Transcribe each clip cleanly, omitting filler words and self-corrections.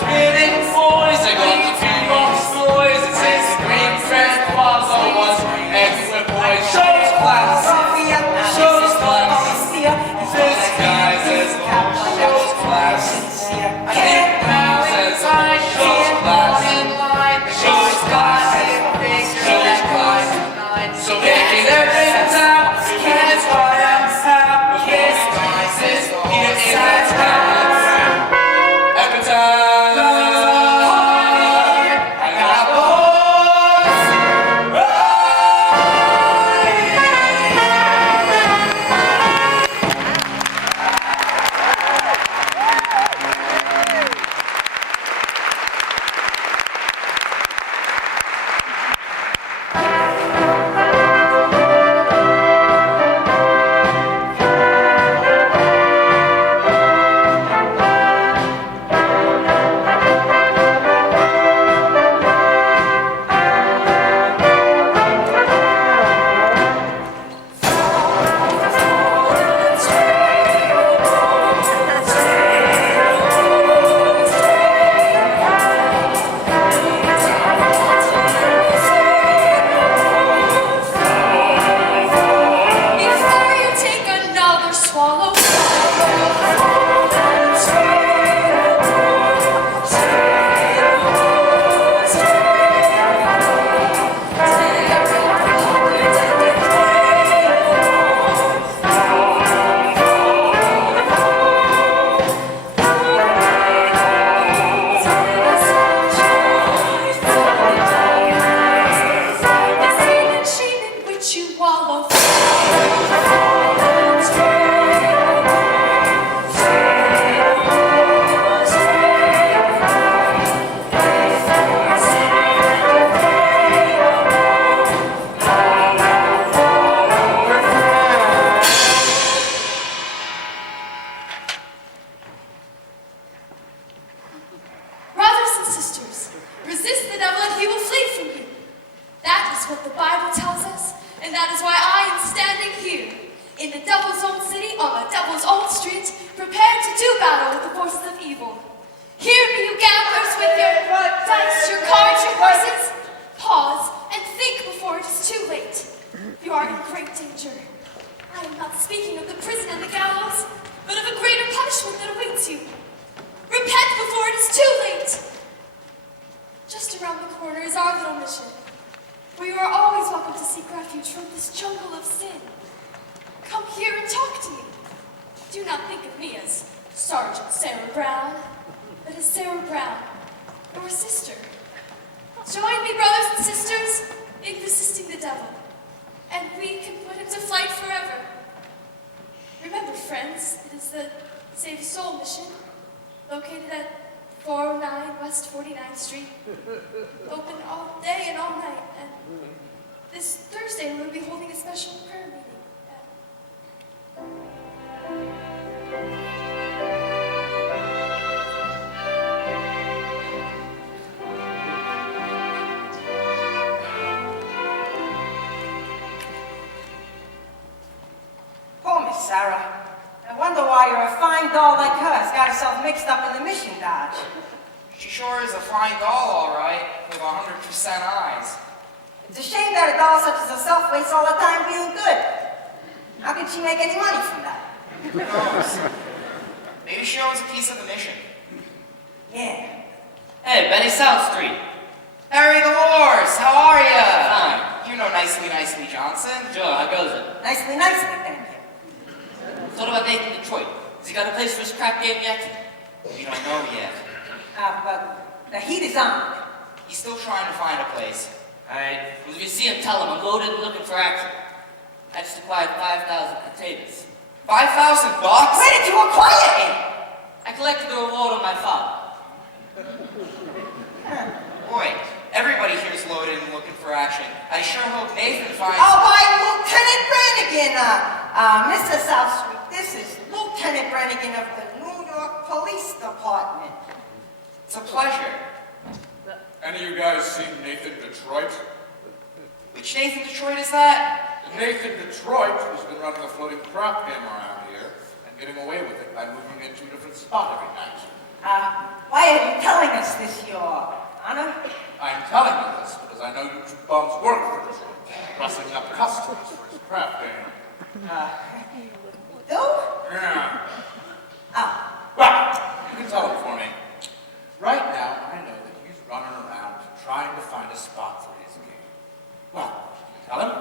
spinning boys, I got the two box noise. It says the great grandfather was excellent boy. Shows class, shows class. This guy says shows class. I think now says shows class. Shows class, shows class. So making every time, that's why I'm happy. This guy says he is that every time I got boys. Before you take another swallow, the sin and shame in which you wallow. Brothers and sisters, resist the devil and he will flee from you. That is what the Bible tells us, and that is why I am standing here, in the devil's own city, on the devil's own street, prepared to do battle with the forces of evil. Hear me, you gamblers, with your dice, your cards, your horses. Pause and think before it is too late. You are in great danger. I am not speaking of the prison and the gallows, but of a greater punishment that awaits you. Repent before it is too late. Just around the corner is our little mission, where you are always welcome to seek refuge from this jungle of sin. Come here and talk to me. Do not think of me as Sergeant Sarah Brown, but as Sarah Brown, your sister. Join me, brothers and sisters, in resisting the devil, and we can put him to flight forever. Remember, friends, it is the Save a Soul mission, located at 409 West 49th Street, open all day and all night, and this Thursday we'll be holding a special prayer meeting. Oh, Miss Sarah. I wonder why you're a fine doll like her has got herself mixed up in the mission dodge. She sure is a fine doll, all right, with 100% eyes. It's a shame that a doll such as herself wastes all her time being good. How can she make any money from that? Who knows? Maybe she owns a piece of the mission. Yeah. Hey, Benny South Street. Harry the Horse, how are ya? Fine. You know Nicely Johnson. Sure, how goes it? Nicely, thank you. So what about Nathan Detroit? Has he got a place for his crap game yet? We don't know yet. But the heat is on. He's still trying to find a place. Alright, well, if you see him, tell him I'm loaded and looking for action. I just acquired 5,000 potatoes. $5,000? Where did you acquire it? I collected the reward on my father. Boy, everybody here's loaded and looking for action. I sure hope Nathan finds... Oh, why, Lieutenant Brannigan, Mr. South Street, this is Lieutenant Brannigan of the New York Police Department. It's a pleasure. Any of you guys seen Nathan Detroit? Which Nathan Detroit is that? Nathan Detroit has been running a floating crap game around here and getting away with it by moving into a different spot every night. Why are you telling us this, Your Honor? I'm telling you this because I know you two bums work for Detroit, rustling up customers for his crap game. Do? Yeah. Oh, Well, you can tell him for me. Right now, I know that he's running around trying to find a spot for his game. Well, you can tell him.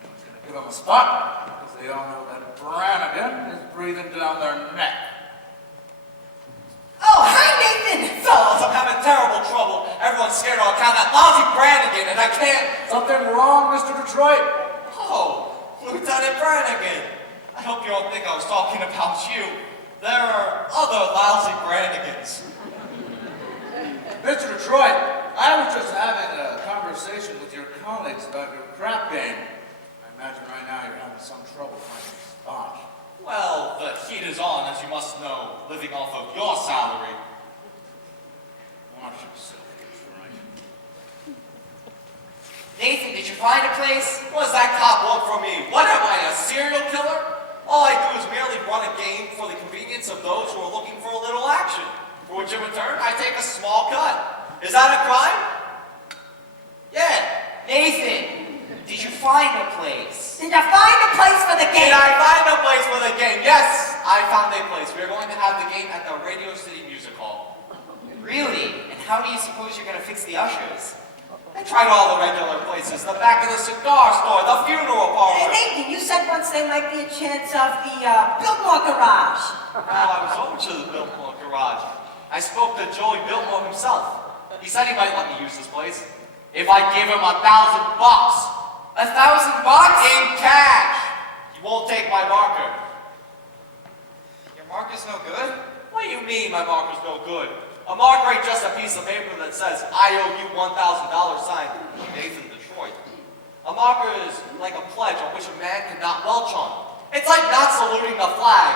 He's going to give him a spot because they all know that Brannigan is breathing down their neck. oh, hi, Nathan! Fellas, I'm having terrible trouble. Everyone's scared I'll count that lousy Brannigan, and I can't. Something wrong, Mr. Detroit? Oh, Lieutenant Brannigan. I hope you don't think I was talking about you. There are other lousy Brannigans. Mr. Detroit, I was just having a conversation with your colleagues about your crap game. I imagine right now you're having some trouble finding a spot. Well, the heat is on, as you must know, living off of your salary. Watch yourself, Detroit. Nathan, did you find a place? What does that cop want from me? What am I, a serial killer? All I do is merely run a game for the convenience of those who are looking for a little action, for which in return I take a small cut. Is that a crime? Yeah. Nathan, did you find a place? Did you find a place for the Did game? I find a place for the game? Yes, I found a place. We are going to have the game at the Radio City Music Hall. Really? And how do you suppose you're going to fix the ushers? I tried all the regular places, the back of the cigar store, the funeral Hey, parlor. Nathan, you said once there might be a chance of the Biltmore garage. Well, I was over to the Biltmore garage. I spoke to Joey Biltmore himself. He said he might let me use this place if I give him $1,000. $1,000? In cash. He won't take my marker. Your marker's no good? What do you mean my marker's no good? A marker ain't just a piece of paper that says, I owe you $1,000 signed Nathan Detroit. A marker is like a pledge on which a man cannot welch on. It's like not saluting the flag.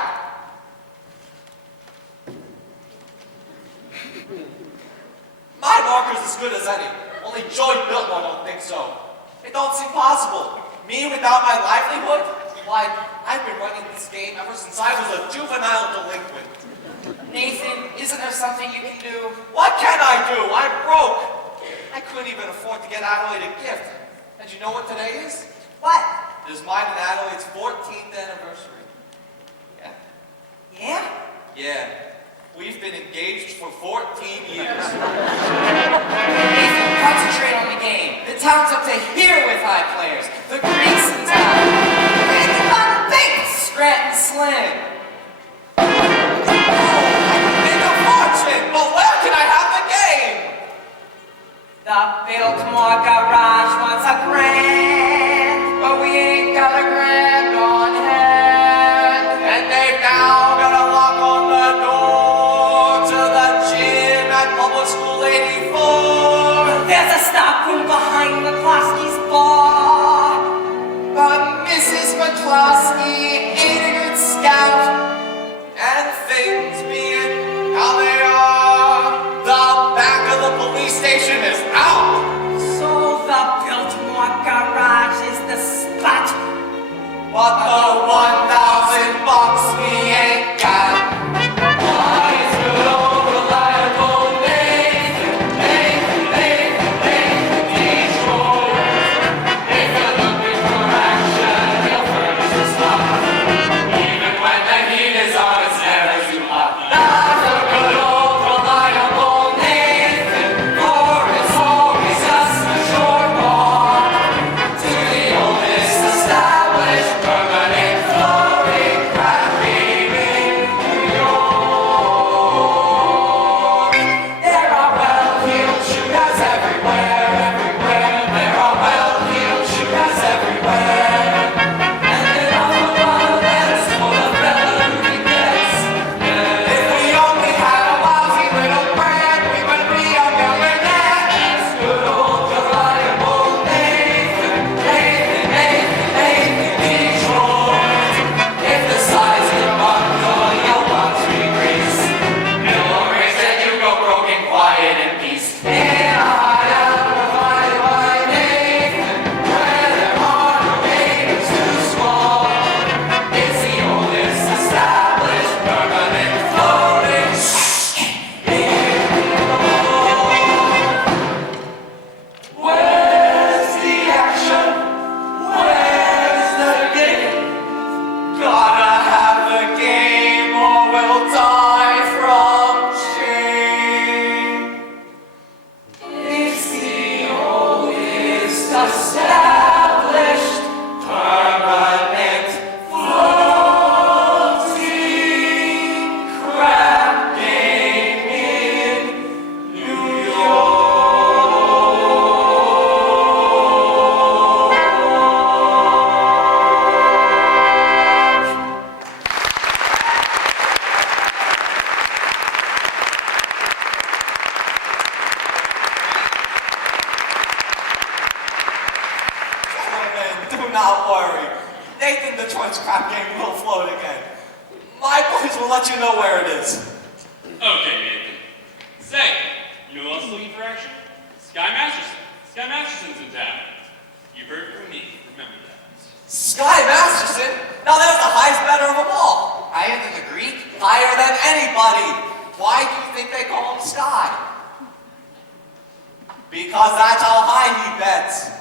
My marker's as good as any. Only Joey Biltmore don't think so. It don't seem possible. Me without my livelihood? Why, I've been running this game ever since I was a juvenile delinquent. Nathan, isn't there something you can do? What can I do? I'm broke. I couldn't even afford to get Adelaide a gift. And you know what today is? What? It is mine and Adelaide's 14th anniversary. Yeah? Yeah? Yeah. We've been engaged for 14 years. Nathan, concentrate on the game. The town's up to here with high players. The Greeks in town. Randy Von Bates! Scranton Slim. Make a fortune, but where can I have the game? The Biltmore garage wants a grand. But we ain't got a grand on hand. And they've now got a lock on the door to the gym at Public School 84. There's a stockroom behind McCloskey's bar. But Mrs. McCloskey ain't a good scout. And things being how they are, the back of the police station is out. So the Biltmore garage is the spot. But the $1,000 we ain't got. Why is good old reliable Nathan, Detroit? If you're looking for action, he'll furnish the stuff. Even when the not worry. Nathan Detroit's crap game will float again. My boys will let you know where it is. Okay, Nathan. Say, you know who else is looking for action? Sky Masterson. Sky Masterson's in town. You heard from me. Remember that. Sky Masterson? Now there's the highest bidder of them all. Higher than the Greek? Higher than anybody. Why do you think they call him Sky? Because that's how high he bets.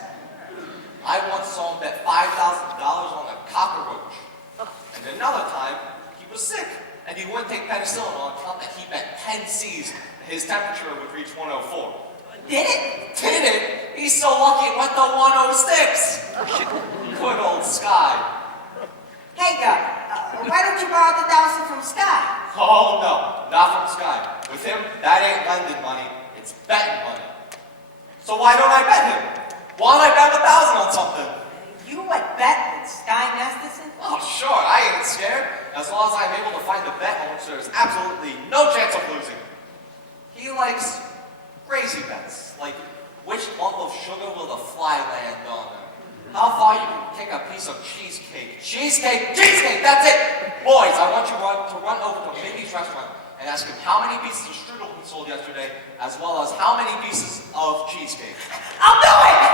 I once saw him bet $5,000 on a cockroach. And another time, he was sick, and he wouldn't take penicillin on account that he bet 10 C's his temperature would reach 104. Did it? Did it? He's so lucky it went to 106. Good old Sky. Hey, why don't you borrow the 1,000 from Sky? Oh no, not from Sky. With him, that ain't lending money, it's betting money. So why don't I bet him? Why don't I bet 1,000 on something? You would bet with Sky Masterson? Oh sure, I ain't scared. As long as I'm able to find a bet on which there's absolutely no chance of losing. He likes crazy bets, like which lump of sugar will the fly land on? How far you can kick a piece of cheesecake. Cheesecake! Cheesecake! That's it! Boys, I want you to run over to Mindy's restaurant and ask him how many pieces of strudel he sold yesterday, as well as how many pieces of cheesecake. I'll do it!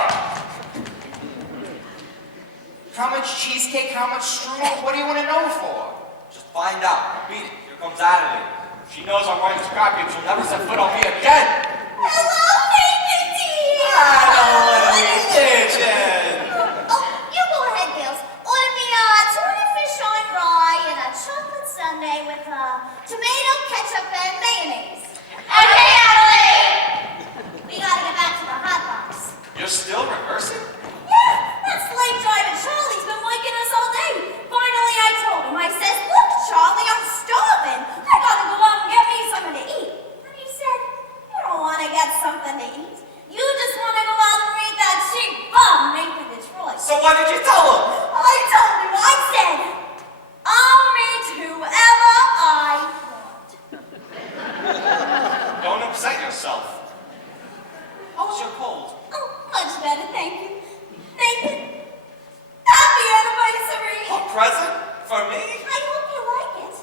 How much cheesecake, how much strudel? What do you want to know for? Just find out. Beat it. Here comes Adelaide. If she knows I'm running scrap heap, she'll never set foot on me again. Hello, Nathan dear! Adelaide! Kitchen! Oh, you go ahead, Gales. Order me a tuna fish on rye and a chocolate sundae with tomato, ketchup, and mayonnaise. Okay, Adelaide! We gotta get back to the hot box. You're still rehearsing? Yeah, that slave driver Charlie's been waking us all day. Finally, I told him. I says, look, Charlie, I'm starving. I gotta go out and get me something to eat. And he said, you don't want to get something to eat. You just want to go out and read that cheap bum, Nathan Detroit. So what did you tell him? I told him, I said, I'll meet whoever I want. Don't upset yourself. How's your cold? Oh, much better, thank you. Nathan, happy anniversary. A present? For me? I hope you like it.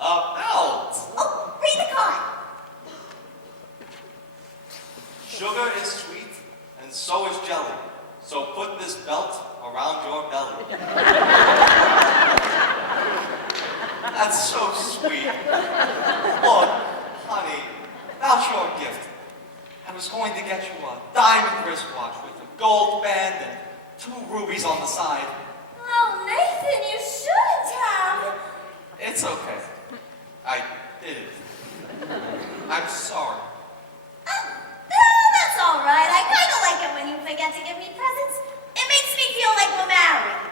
A belt. Oh, read the card. Sugar is sweet, and so is jelly. So put this belt around your belly. That's so sweet. Look, honey, about your gift. I was going to get you a diamond wristwatch with a gold band and 2 rubies on the side. Oh, Nathan, you shouldn't have. It's okay. I did it. I'm sorry. That's all right. I kind of like it when you forget to give me presents. It makes me feel like we're married.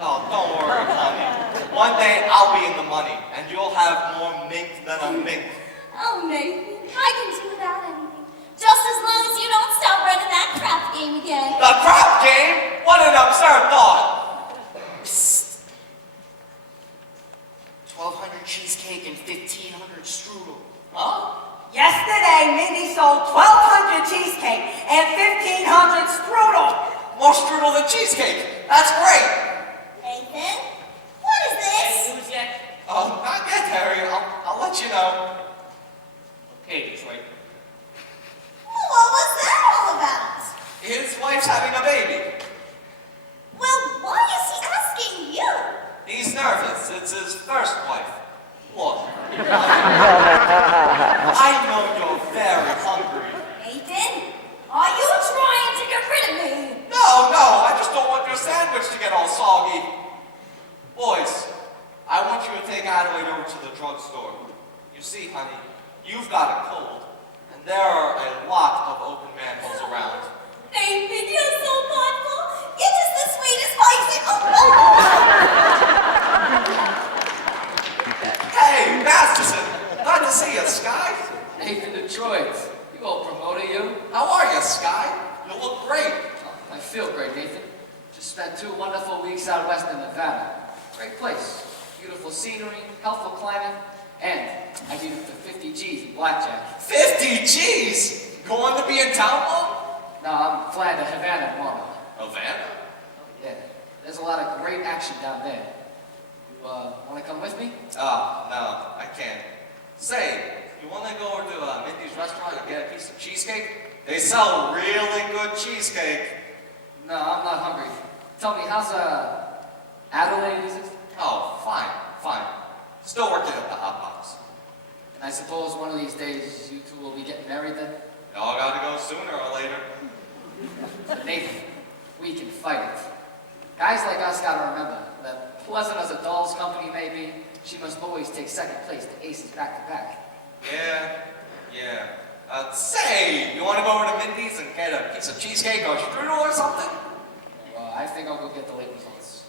Oh, don't worry, honey. One day I'll be in the money, and you'll have more mink than a mink. Oh, Nathan, I can do without anything. Just as long as you don't stop running that crap game again. The crap game? What an absurd thought! Psst. 1,200 cheesecake and 1,500 strudel. Huh? Yesterday, Mindy sold 1,200 cheesecake and 1,500 strudel. More strudel than cheesecake. That's great. Nathan, what is this? Any news yet? Oh, not yet, Harry. I'll let you know. Okay, Detroit. What was that all about? His wife's having a baby. Well, why is he asking you? He's nervous. It's his first wife. Look. I know you're very hungry. Nathan, are you trying to get rid of me? No, I just don't want your sandwich to get all soggy. Boys, I want you to take Adelaide over to the drugstore. You see, honey, you've got a cold, and there are a lot of open manholes around. Nathan, you're so thoughtful. You're just the sweetest person. Hey, Masterson! Glad to see you, Sky. Nathan Detroit. You old promoter, you. How are you, Sky? You look great. Oh, I feel great, Nathan. Just spent 2 wonderful weeks out west in Nevada. Great place. Beautiful scenery, healthful climate, and I beat up to 50 G's in blackjack. 50 G's? Going to be in town long? No, I'm flying to Havana tomorrow. Havana? Yeah, there's a lot of great action down there. You, want to come with me? Oh, no, I can't. Say, you want to go over to Mindy's restaurant and get a piece of cheesecake? They sell really good cheesecake. No, I'm not hungry. Tell me, how's, Adelaide, is it? Oh, fine, fine. Still working at the hot box. And I suppose one of these days you two will be getting married then? Y'all gotta go sooner or later. But Nathan, we can fight it. Guys like us gotta remember that pleasant as a doll's company may be, she must always take second place to aces back to back. Yeah. Say, you want to go over to Mindy's and get a piece of cheesecake or strudel or something? Well, I think I'll go get the late results.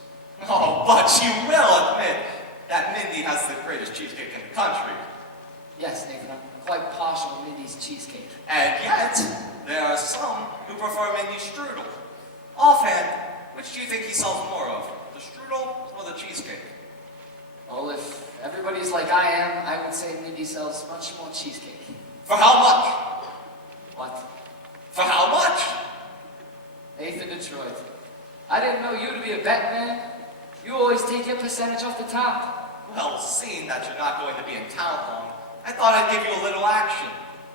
Oh, but you will admit that Mindy has the greatest cheesecake in the country. Yes, Nathan, I'm quite partial to Mindy's cheesecake. And yet, there are some who prefer Mindy's strudel. Offhand, which do you think he sells more of, the strudel or the cheesecake? Well, if everybody's like I am, I would say Mindy sells much more cheesecake. For how much? What? For how much? Nathan Detroit. I didn't know you to be a bet man. You always take your percentage off the top. Well, seeing that you're not going to be in town long, I thought I'd give you a little action.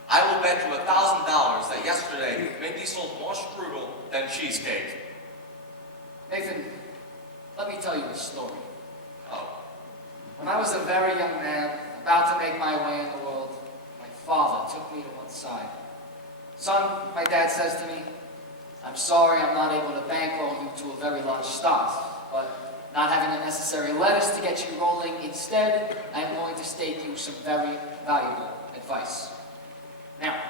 I will bet you $1,000 that yesterday Mindy sold more strudel than cheesecake. Nathan, let me tell you a story. Oh. When I was a very young man, about to make my way in the world, my father took me to one side. Son, my dad says to me, I'm sorry I'm not able to bankroll you to a very large start, but not having the necessary lettuce to get you rolling, instead, I am going to stake you some very valuable advice. Now,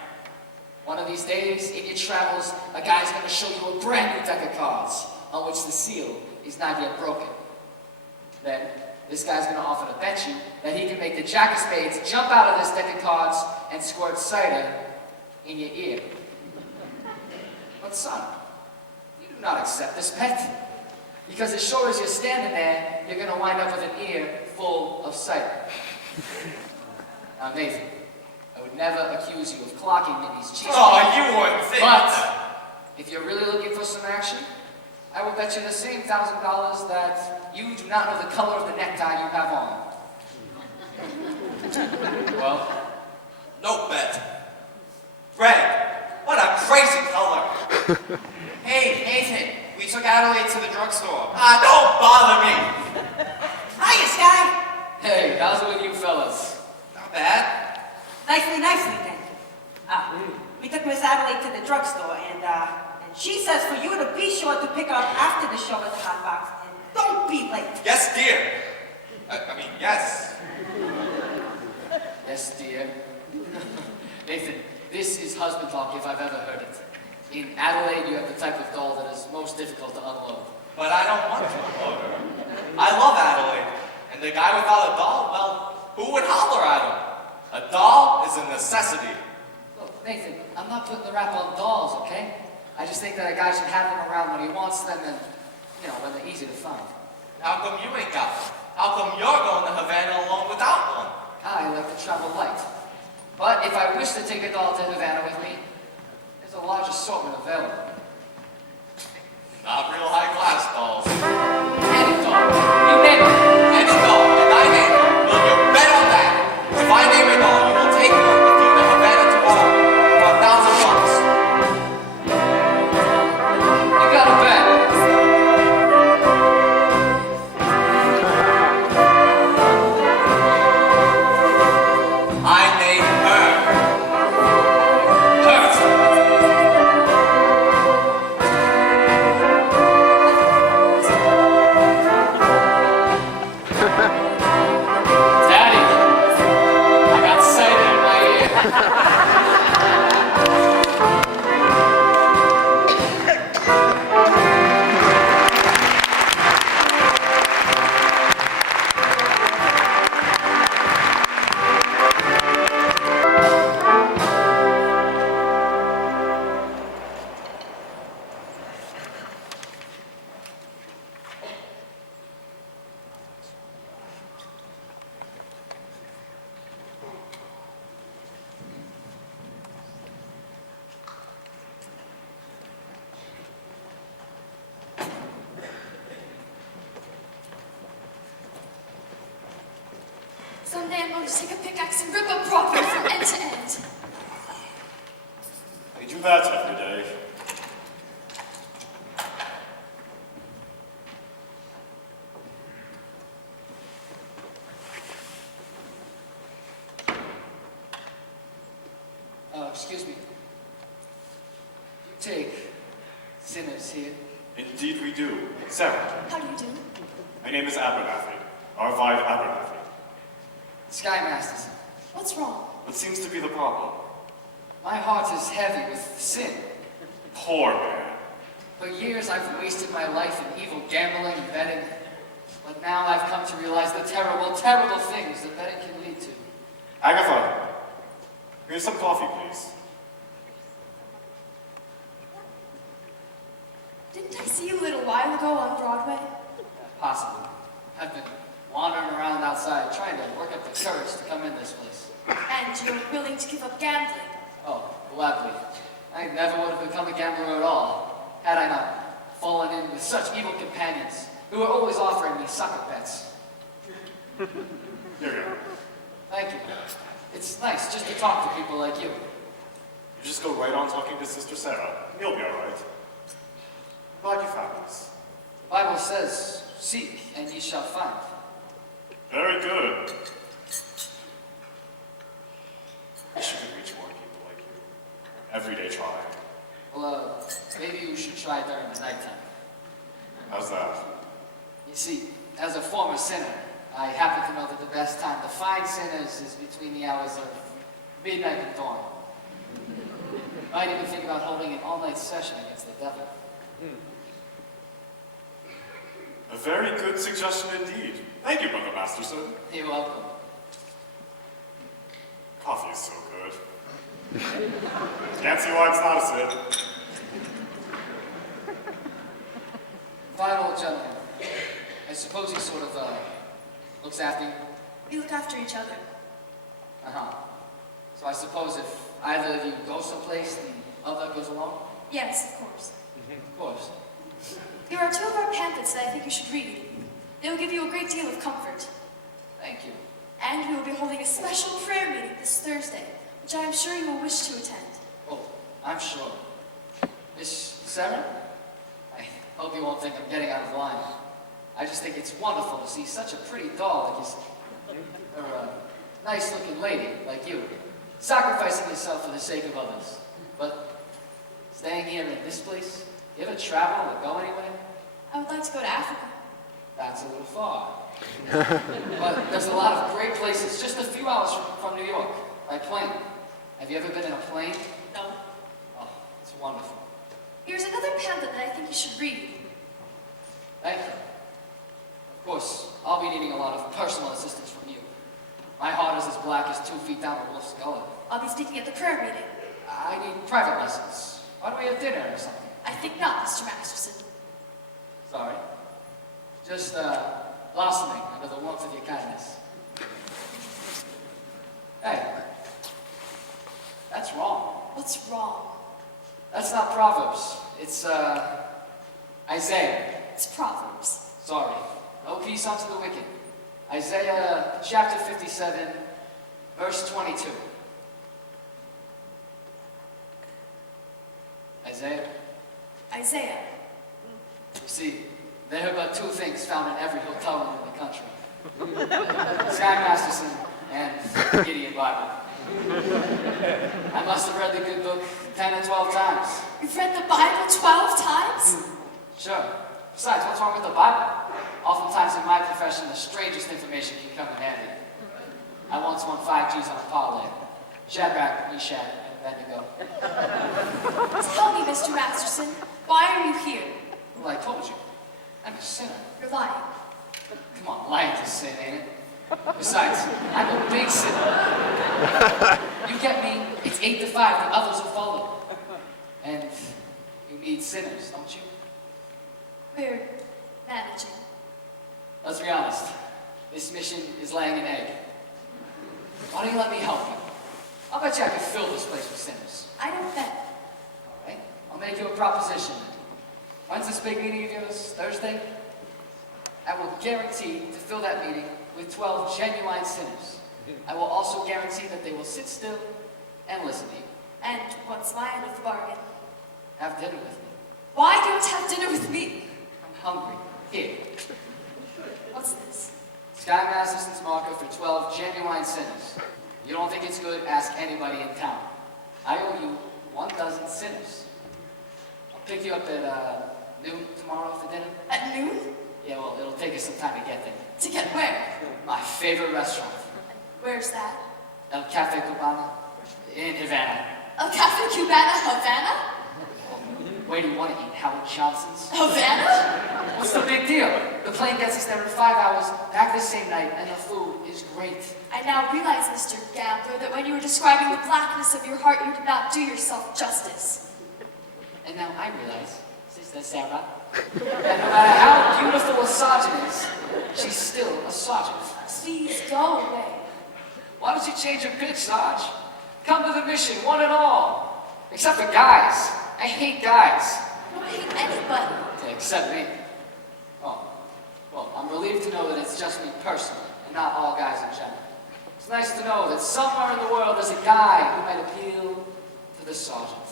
one of these days, in your travels, a guy's going to show you a brand new deck of cards on which the seal is not yet broken. Then, this guy's going to offer to bet you that he can make the Jack of Spades jump out of this deck of cards and squirt cider in your ear. But son, you do not accept this bet. Because as sure as you're standing there, you're going to wind up with an ear full of cider. Now, Nathan, I would never accuse you of clocking Minnie's cheesecake. Oh, you wouldn't think But if you're really looking for some action, I will bet you the same $1,000 that you do not know the color of the necktie you have on. Well, no bet. Red. What a crazy color. Hey, Nathan, we took Adelaide to the drugstore. Don't bother me. Hiya, Sky. hey, how's it with you fellas? Not bad. Nicely, thank you. We took Miss Adelaide to the drugstore, and she says for you to be sure to pick her up after the show at the hot box, and don't be late. Yes, dear. I mean, yes. Yes, dear. Nathan, this is husband talk if I've ever heard it. In Adelaide, you have the type of doll that is most difficult to unload. But I don't want to unload her. I love Adelaide. And the guy without a doll, well, who would holler at him? A doll is a necessity. Look, Nathan, I'm not putting the rap on dolls, okay? I just think that a guy should have them around when he wants them and, when they're easy to find. How come you ain't got one? How come you're going to Havana alone without one? I like to travel light. But if I wish to take a doll to Havana with me, there's a large assortment available. Not real high-class dolls. Any doll. You name it. Any doll, and I name it. Will you bet on that? If I name a doll, you will take her with you to Havana tomorrow for $1,000. You got a bet. I made her. Her. Someday I'm going to take a pickaxe and rip up Broadway from end to end. I do that every day. Excuse me. You take sinners here? Indeed we do. Sarah, How do you do? my name is Abernathy. Arvide Abernathy. Sky Masters. What's wrong? What seems to be the problem? My heart is heavy with sin. Poor man. For years I've wasted my life in evil gambling and betting. But now I've come to realize the terrible, terrible things that betting can lead to. Agatha, here's some coffee, please. Didn't I see you a little while ago on Broadway? Possibly. I've been wandering around outside trying to work up the courage to come in this place. And you're willing to give up gambling? Oh, gladly. I never would have become a gambler at all, had I not fallen in with such evil companions who were always offering me sucker bets. Here you go. Thank you. It's nice just to talk to people like you. You just go right on talking to Sister Sarah. You'll be all right. Glad you found us. The Bible says, seek and ye shall find. Very good. Wish you could reach more people like you. Every day trying. Well, maybe you should try during the nighttime. How's that? You see, as a former sinner, I happen to know that the best time to find sinners is between the hours of midnight and dawn. Might even think about holding an all-night session against the devil. A very good suggestion indeed. Thank you, Brother Masterson. You're welcome. Coffee is so good. Can't see why it's not a sin. Fine old gentleman. I suppose he sort of, looks after you. We look after each other. Uh-huh. So I suppose if either of you go someplace, the other goes along? Yes, of course. Of course. Here are two of our pamphlets that I think you should read. They will give you a great deal of comfort. Thank you. And we will be holding a special prayer meeting this Thursday, which I am sure you will wish to attend. Oh, I'm sure. Miss Sarah? I hope you won't think I'm getting out of line. I just think it's wonderful to see such a pretty doll like you, or a nice-looking lady like you, sacrificing yourself for the sake of others. But staying here in this place, you ever travel or go anywhere? I would like to go to Africa. That's a little far. But there's a lot of great places just a few hours from New York, by plane. Have you ever been in a plane? No. Oh, it's wonderful. Here's another pamphlet that I think you should read. Thank you. Of course, I'll be needing a lot of personal assistance from you. My heart is as black as 2 feet down a wolf's gullet. I'll be speaking at the prayer meeting. I need private lessons. Why don't we have dinner or something? I think not, Mr. Masterson. Sorry. Just, blossoming under the warmth of your kindness. Hey. That's wrong. What's wrong? That's not Proverbs. It's, Isaiah. It's Proverbs. Sorry. No peace unto the wicked. Isaiah chapter 57, verse 22. Isaiah? Isaiah. You see, there are but two things found in every hotel room in the country. Sky Masterson and Gideon Bible. I must have read the good book 10 or 12 times. You've read the Bible 12 times? Sure. Besides, what's wrong with the Bible? Oftentimes in my profession, the strangest information can come in handy. I once won 5 G's on a parlay. Shadrach, Meshach, and Abednego. Tell me, Mr. Masterson, why are you here? Well, I told you. I'm a sinner. You're lying. Come on, lying to sin, ain't it? Besides, I'm a big sinner. You get me? It's 8 to 5, the others will follow. And you need sinners, don't you? We're managing. Let's be honest. This mission is laying an egg. Why don't you let me help you? I'll bet you I can fill this place with sinners. I don't bet. All right? I'll make you a proposition. When's this big meeting of yours? Thursday? I will guarantee to fill that meeting with 12 genuine sinners. I will also guarantee that they will sit still and listen to you. And what's my end of the bargain? Have dinner with me. Why don't you have dinner with me? I'm hungry. Here. What's this? Sky Masterson's marker for 12 genuine sinners. You don't think it's good? Ask anybody in town. I owe you 1 dozen sinners. I'll pick you up at noon tomorrow for dinner. At noon? Yeah, well, it'll take us some time to get there. To get where? My favorite restaurant, Where's that? El Cafe Cubano in Havana. El Cafe Cubana, Havana? Where do you want to eat? Howard Johnson's? Havana? What's the big deal? The plane gets us there in 5 hours, back the same night, and the food is great. I now realize, Mr. Gambler, that when you were describing the blackness of your heart, you did not do yourself justice. And now I realize, Sister Sarah, that no matter how beautiful a sergeant is, she's still a sergeant. Please go away. Why don't you change your pitch, Sarge? Come to the mission, one and all. Except for guys. I hate guys. I don't hate anybody. Okay, except me. Oh, well, I'm relieved to know that it's just me personally, and not all guys in general. It's nice to know that somewhere in the world there's a guy who might appeal to the sergeant.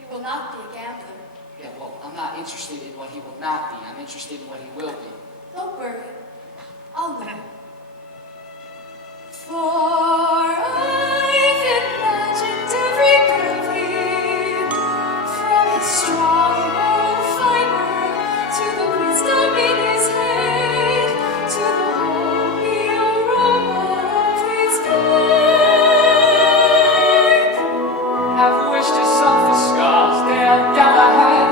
You will not be a gambler. Yeah, well, I'm not interested in what he will not be. I'm interested in what he will be. Don't worry. I'll win. For I've imagined every bit of him, from his strong moral fiber to the wisdom in his head, to the holy aroma of his pipe. Have wished yourself for Scarsdale, Galahad,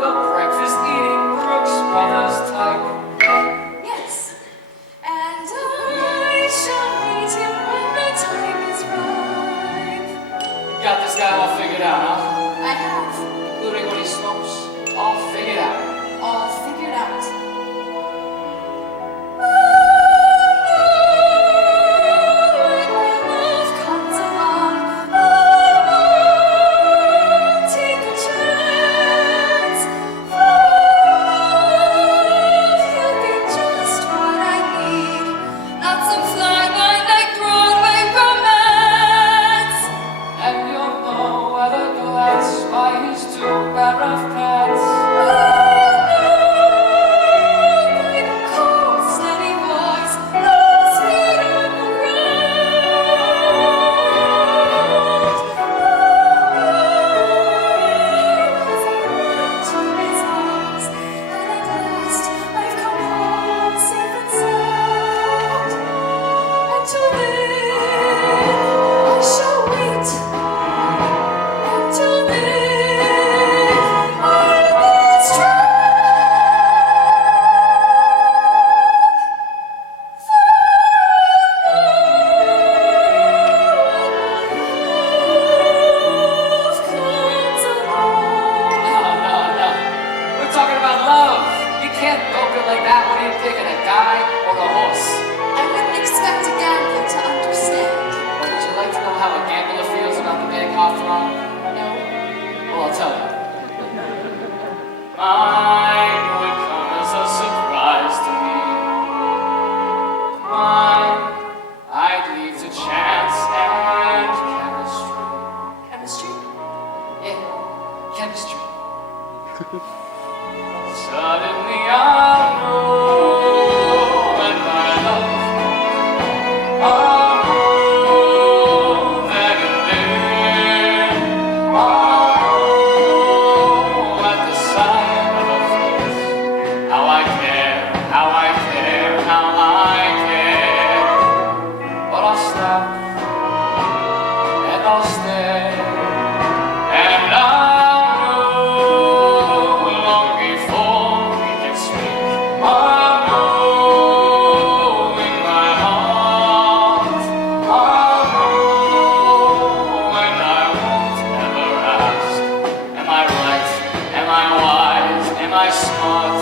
the breakfast-eating Brooks Brothers type. Yes, and I shall meet him when the time is ripe. Got this guy all figured out, huh? I have Including what he smokes, all figured out. all figured out. Love comes along. Take a chance. He'll be just what I need. Not some fly-by-night Broadway romance. And you'll know at a glance by his 2 pair of pants. Like a cold, steady voice, lost feet on the ground. To his arms, and at last I've come home safe and sound. Until then, I shall wait. Until then, I will strive. No. We're talking about love. You can't poke it like that when you're picking a guy or a horse. I wouldn't expect a gambler to understand. Or would you like to know how a gambler feels about the big heartthrob? No, Well, I'll tell you. Mine would come as a surprise to me. Mine, I'd leave to chance and chemistry. chemistry. Yeah, chemistry. Suddenly I know and my love are more than in there. I know at the sight of a face how I care, how I care, how I care. But I'll stop and I'll stare. And I'll know long before we can speak. I'll know in my heart. I'll know and I won't ever ask. Am I right? Am I wise? Am I smart?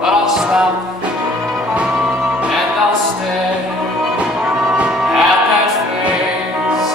But I'll stop and I'll stare at that face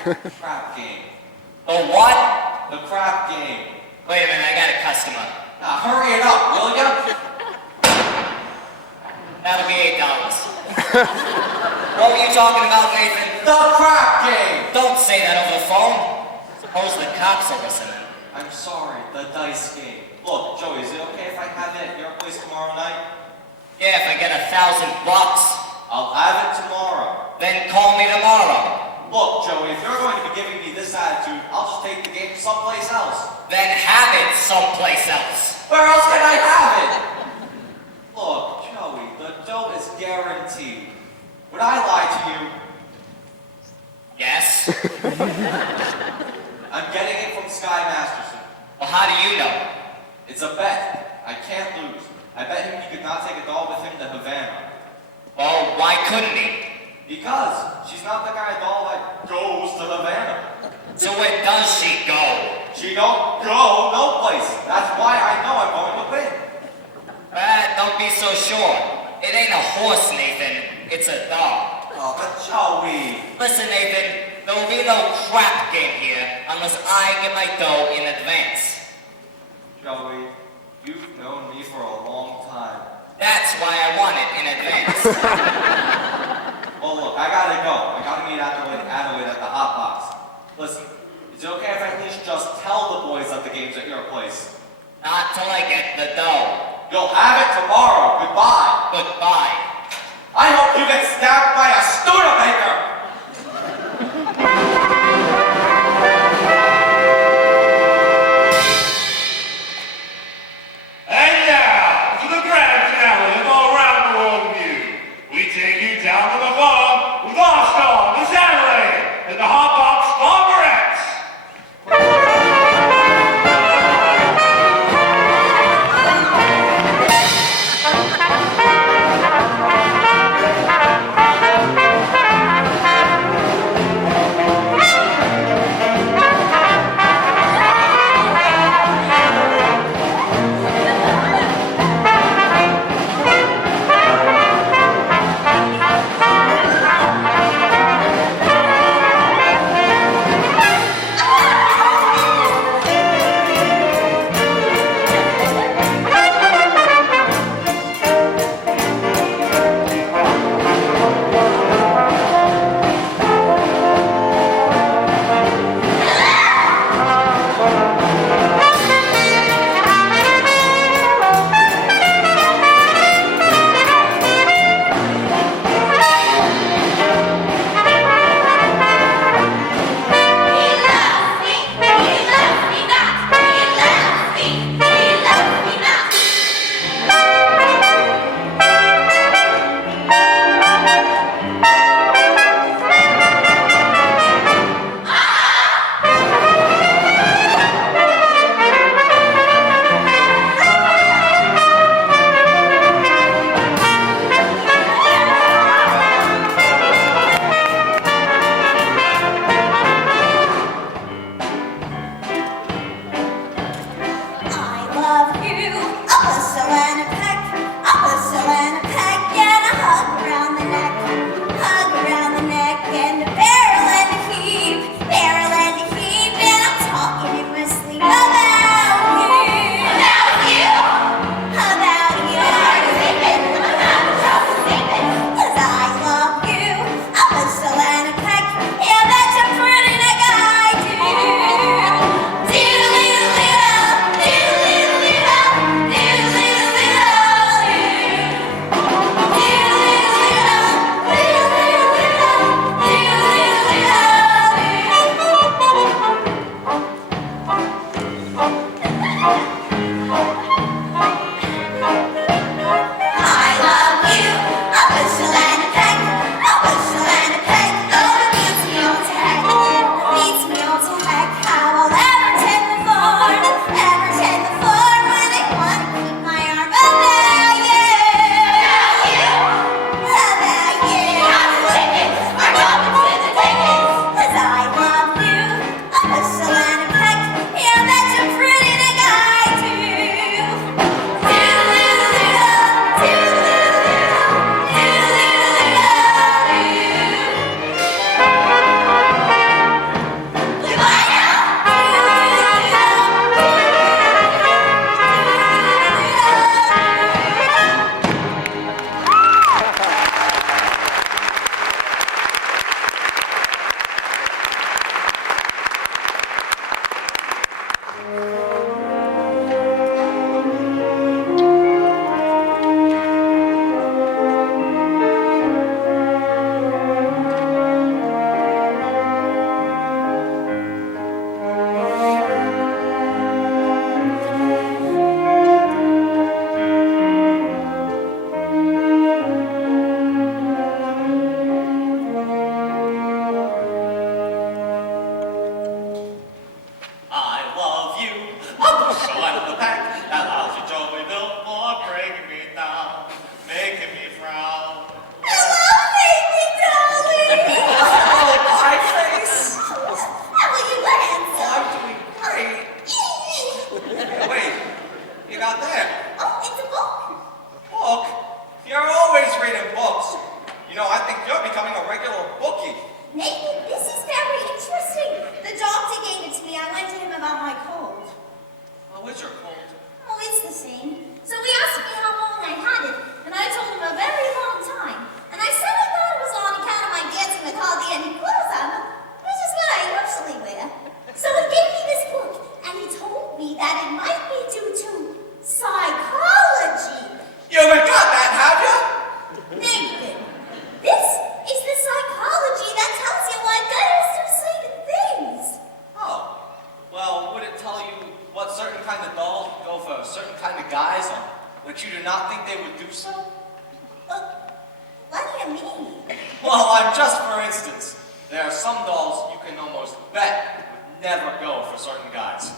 Crap game. The what? The crap game. Wait a minute, I got a customer. Now hurry it up, will ya? That'll be $8. What were you talking about, Nathan? The crap game! Don't say that over the phone. Suppose the cops are listening. I'm sorry, the dice game. Look, Joey, is it okay if I have it at your place tomorrow night? Yeah, if I get $1,000, I'll have it tomorrow. then call me tomorrow. Look, Joey, if you're going to be giving me this attitude, I'll just take the game someplace else. Then have it someplace else. Where else can I have it? Look, Joey, the dough is guaranteed. Would I lie to you? Yes? I'm getting it from Sky Masterson. Well, how do you know? It's a bet. I can't lose. I bet him he could not take a doll with him to Havana. Well, why couldn't he? Because she's not the kind of doll that goes to Havana. So where does she go? She don't go no place. That's why I know I'm going to win. Don't be so sure. It ain't a horse, Nathan. It's a dog. Oh, but Joey. Listen, Nathan, there will be no crap game here unless I get my dough in advance. Joey, you've known me for a long time. That's why I want it in advance. Well, look, I gotta go. I gotta meet Adelaide at the hot box. Listen, is it okay if I at least just tell the boys that the game's at your place? Not till I get the dough. You'll have it tomorrow. Goodbye. Goodbye. I hope you get stabbed by a Studebaker! And now, to the grand finale of All Around the World Review. We take you down to the farm with our star, Miss Adelaide, and the Hot Box Farmerettes. Well, I'm just for instance. There are some dolls you can almost bet would never go for certain guys.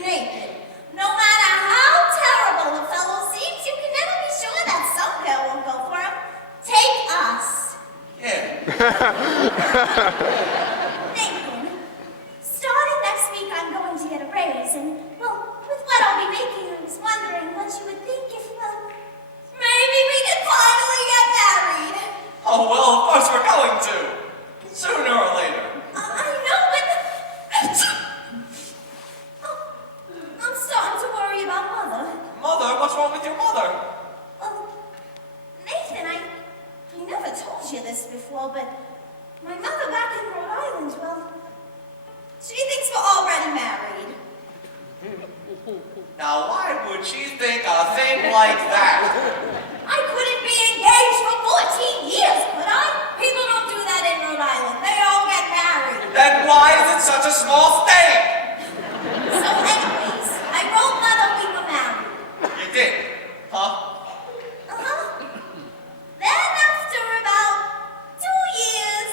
Nathan, no matter how terrible a fellow seems, you can never be sure that some girl won't go for him. Take us. Yeah. Nathan, starting next week I'm going to get a raise, and, well, with what I'll be making, I was wondering what you would think if, well, maybe we could finally get married. Oh, well, of course we're going to. Sooner or later. I know, but... Oh, I'm starting to worry about Mother. Mother? What's wrong with your mother? Well, Nathan, I never told you this before, but my mother back in Rhode Island, well, she thinks we're already married. Now, why would she think a thing like that? I couldn't be engaged for 14 years, could I? People don't do that in Rhode Island. They all get married. Then why is it such a small state? So anyways, I wrote Mother we were married. You did, huh? Uh-huh. Then after about 2 years,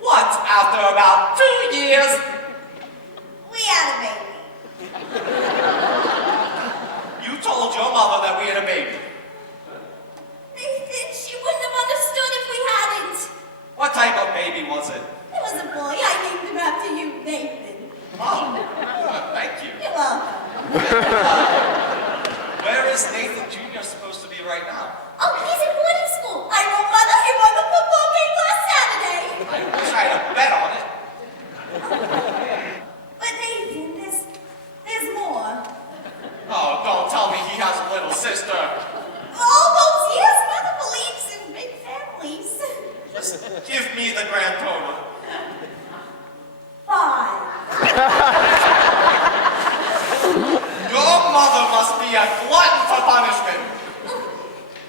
What? After about 2 years? we had a baby. You told your mother that we had a baby. Nathan, she wouldn't have understood if we hadn't. What type of baby was it? It was a boy. I named him after you, Nathan. Oh, thank you. You're welcome. Where is Nathan Jr. supposed to be right now? Oh, he's in boarding school. I wrote Mother he won the football game last Saturday. I wish I had a bet on it. But Nathan, there's more. Oh, don't tell me he has a little sister. All those years, Mother believes in big families. Just give me the grand total. 5. Your mother must be a glutton for punishment.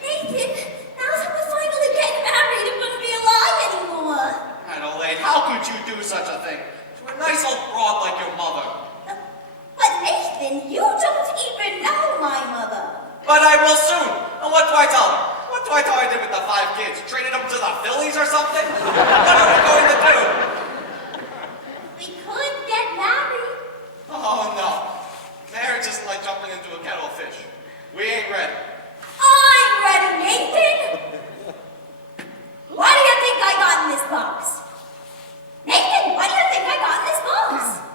Nathan, now that we're finally getting married, it wouldn't be a lie anymore. Adelaide, how could you do such a thing to a nice old broad like your mother? But Nathan, you don't even know my mother. But I will soon. And what do I tell her? What do I tell her I did with the 5 kids? Traded them to the Phillies or something? What are we going to do? We could get married. Oh, no. Marriage isn't like jumping into a kettle of fish. We ain't ready. I'm ready, Nathan. What do you think I got in this box? Nathan, what do you think I got in this box?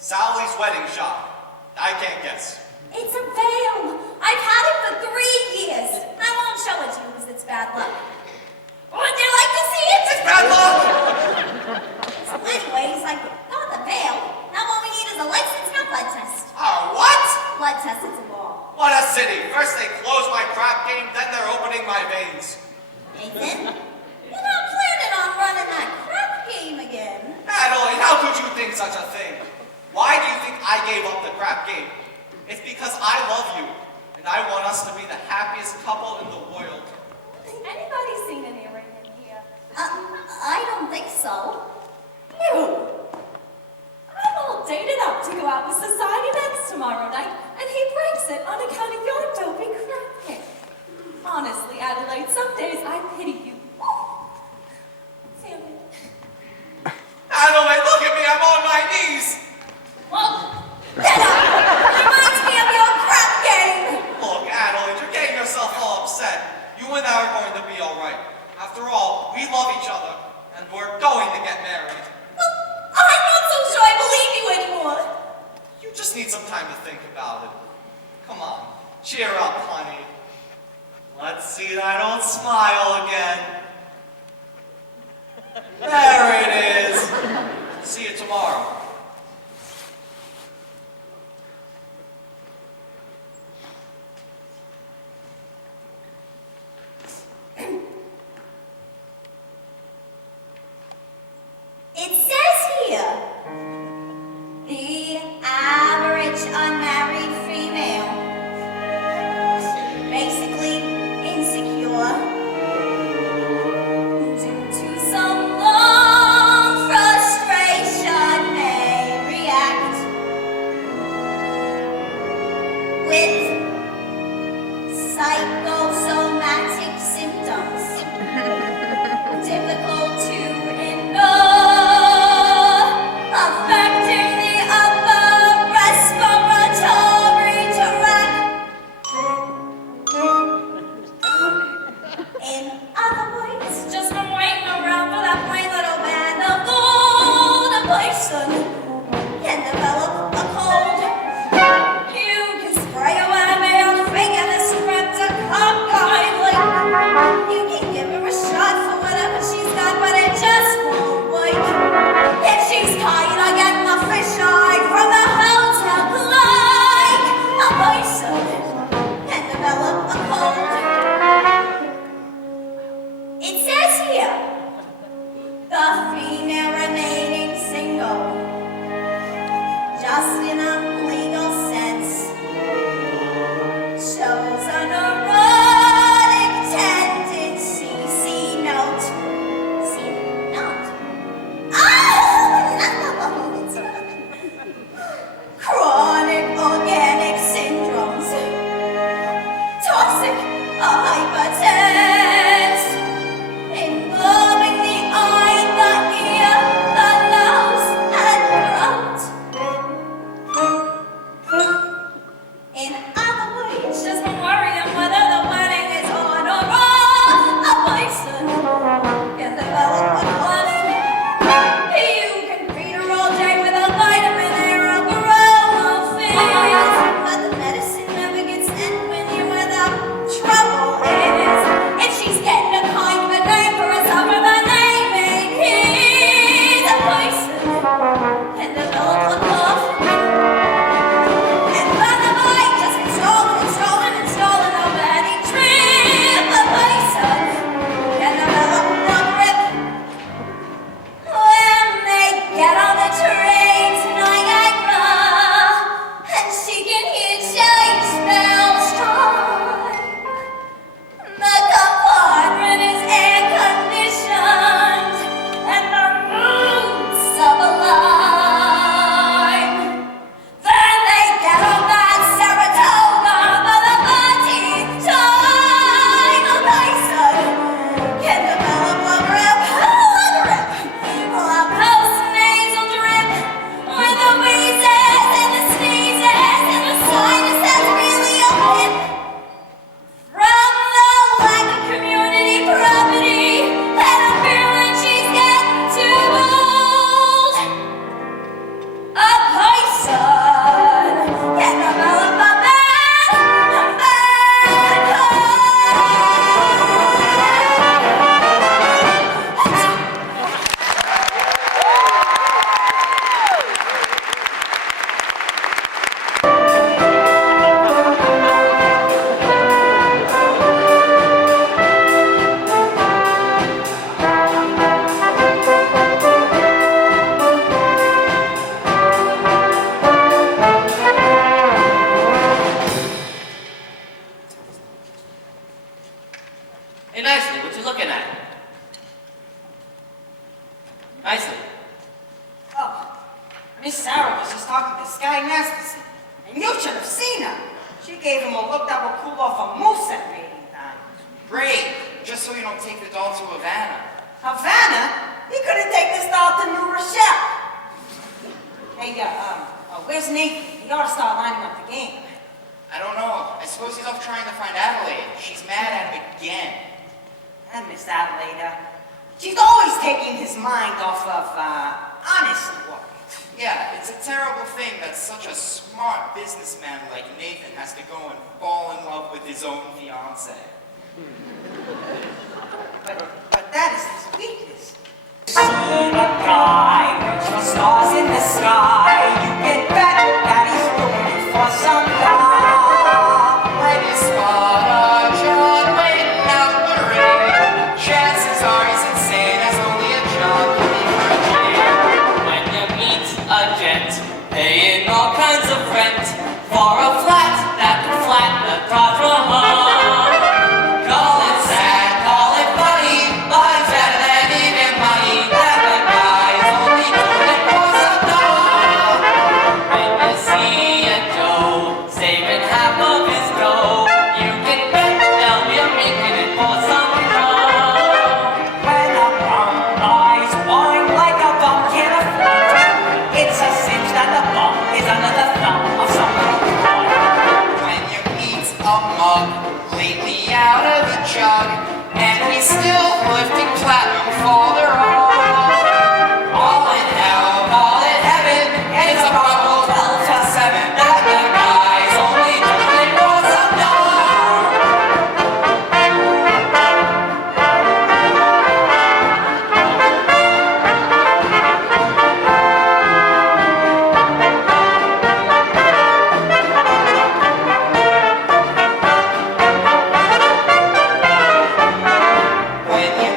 Sally's wedding shop. I can't guess. It's a veil. I've had it for 3 years. I won't show it to you because it's bad luck. Would you like to see it? It's bad luck! So anyways, I got the veil. Now all we need is a license and a blood test. What? Blood test is a law. What a city. First they close my crap game, then they're opening my veins. Nathan, you're not planning on running that crap game again. Adelaide, how could you think such a thing? Why do you think I gave up the crap game? It's because I love you, and I want us to be the happiest couple in the world. Anybody seen an earring in here? I don't think so. You! I'm all dated up to go out with society events tomorrow night, and he breaks it on account of your dopey crap game. Honestly, Adelaide, some days I pity you. Sammy. Adelaide, look at me, I'm on my knees. Well, get up! Reminds me of your crap game! Look, Adelaide, you're getting yourself all upset. You and I are going to be all right. After all, we love each other, and we're going to get married. Well, I'm not so sure I believe you anymore. You just need some time to think about it. Come on, It says here, the female remaining single, just in a legal sense, shows an erotic tendency. See note. See note. Oh, no, it's chronic organic syndromes, toxic hypertense, involving the eye, the ear, the nose, and throat. In other words, just don't worry on whether the wedding is on or off. A person can develop a cough. You can feed her all day with a vitamin A or a Baromephil, but the medicine never gets sent when you're where the trouble is. If she's getting a kind of a name for herself with a name ain't his, a person can develop a cough. And by the way, just installing a wedding trip, a person can develop a grip. When they get on the train to Niagara, and she can hear church bells chime, the compartment is air conditioned, and the room's sublime. Then they get on that Saratoga for the party time. A person can develop a grip, a post-nasal drip, with the wheezes and the sneezes and the sinuses really open. From the lack of community property and a feeling she's getting too old, a person can develop a bad cold. Hey, Nicely, what you looking at? Nicely. Oh, Miss Sarah was just talking to Sky Masterson, and you should have seen her. She gave him a look that would cool off a moose at mating time. Great. Just so you don't take the doll to Havana. Havana? He couldn't take this doll to New Rochelle. Hey, where's Nathan? He ought to start lining up the game. I don't know. I suppose he's off trying to find Adelaide. She's mad at him again. And Miss Adelaide, she's always taking his mind off of, honest work. Yeah, it's a terrible thing that such a smart businessman like Nathan has to go and fall in love with his own fiancée. But that is his weakness. See the guy with your stars in the sky. You can bet that he's looking for some love. When you spot a John waiting out the rain, chances are he's insane as only a John can be for a Jane. When you meet a gent, paying all kinds of rent for a flat that can flatten the Taj Mahal. Call it sad, call it funny, but it's better than even money. That the guy's only doing it for some dough. When you see a Joe saving half of his dough, you can bet they'll be making it for some dough. When a bum lies wine like a bum can afford, it's a cinch that the bum is under the thumb of some little boy. When you meet a mug lately out of the jug, and he's still lifting platinum for their all. All in hell, all in heaven, it's a bubble 12 to 7 that the guy's only doing for some dough. When you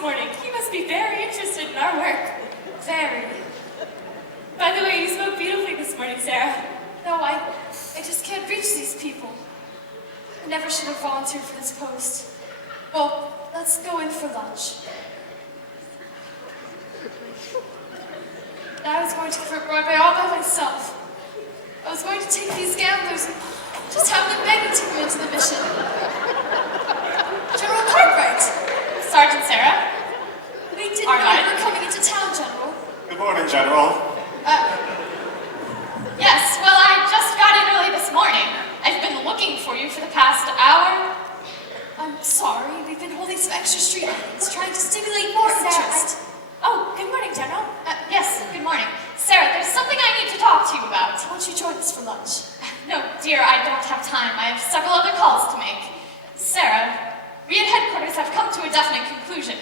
morning. He must be very interested in our work. Very. By the way, you spoke beautifully this morning, Sarah. No, I just can't reach these people. I never should have volunteered for this post. Well, let's go in for lunch. I was going to cover Broadway all by myself. I was going to take these gamblers and just have them beg to take me into the mission. General Cartwright! Sergeant Sarah? We didn't know you were coming into town, General. Good morning, General. Yes, well, I just got in early this morning. I've been looking for you for the past hour. I'm sorry, we've been holding some extra street meetings, trying to stimulate more interest. Oh, good morning, General. Yes, good morning. Sarah, there's something I need to talk to you about. Won't you join us for lunch? No, dear, I don't have time. I have several other calls to make. Sarah, we at headquarters have come to a definite conclusion.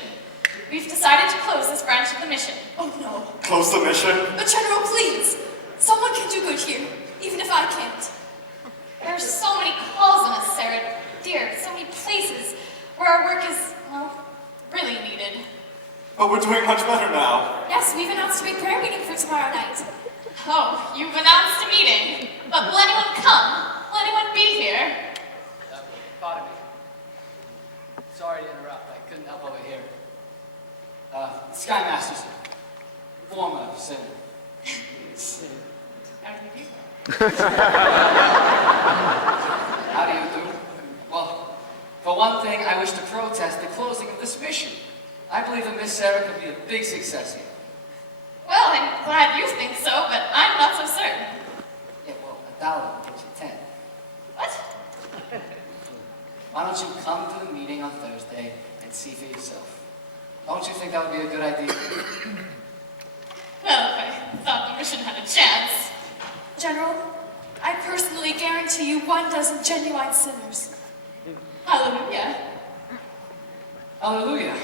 We've decided to close this branch of the mission. Oh, no. Close the mission? But General, please! Someone can do good here, even if I can't. There are so many calls on us, Sarah. Dear, so many places where our work is, well, really needed. But we're doing much better now. Yes, we've announced a big prayer meeting for tomorrow night. Oh, you've announced a meeting. But will anyone come? Will anyone be here? Pardon me. Sorry to interrupt. I couldn't help over here. Sky Masterson, former sinner. How do you do? How do you do? Well, for one thing, I wish to protest the closing of this mission. I believe that Miss Sarah could be a big success here. Well, I'm glad you think so, but I'm not so certain. Yeah, well, $1 gives you 10. What? Why don't you come to the meeting on Thursday and see for yourself? Don't you think that would be a good idea? Well, if I thought the mission had a chance. General, I personally guarantee you 12 genuine sinners. Hallelujah. Hallelujah.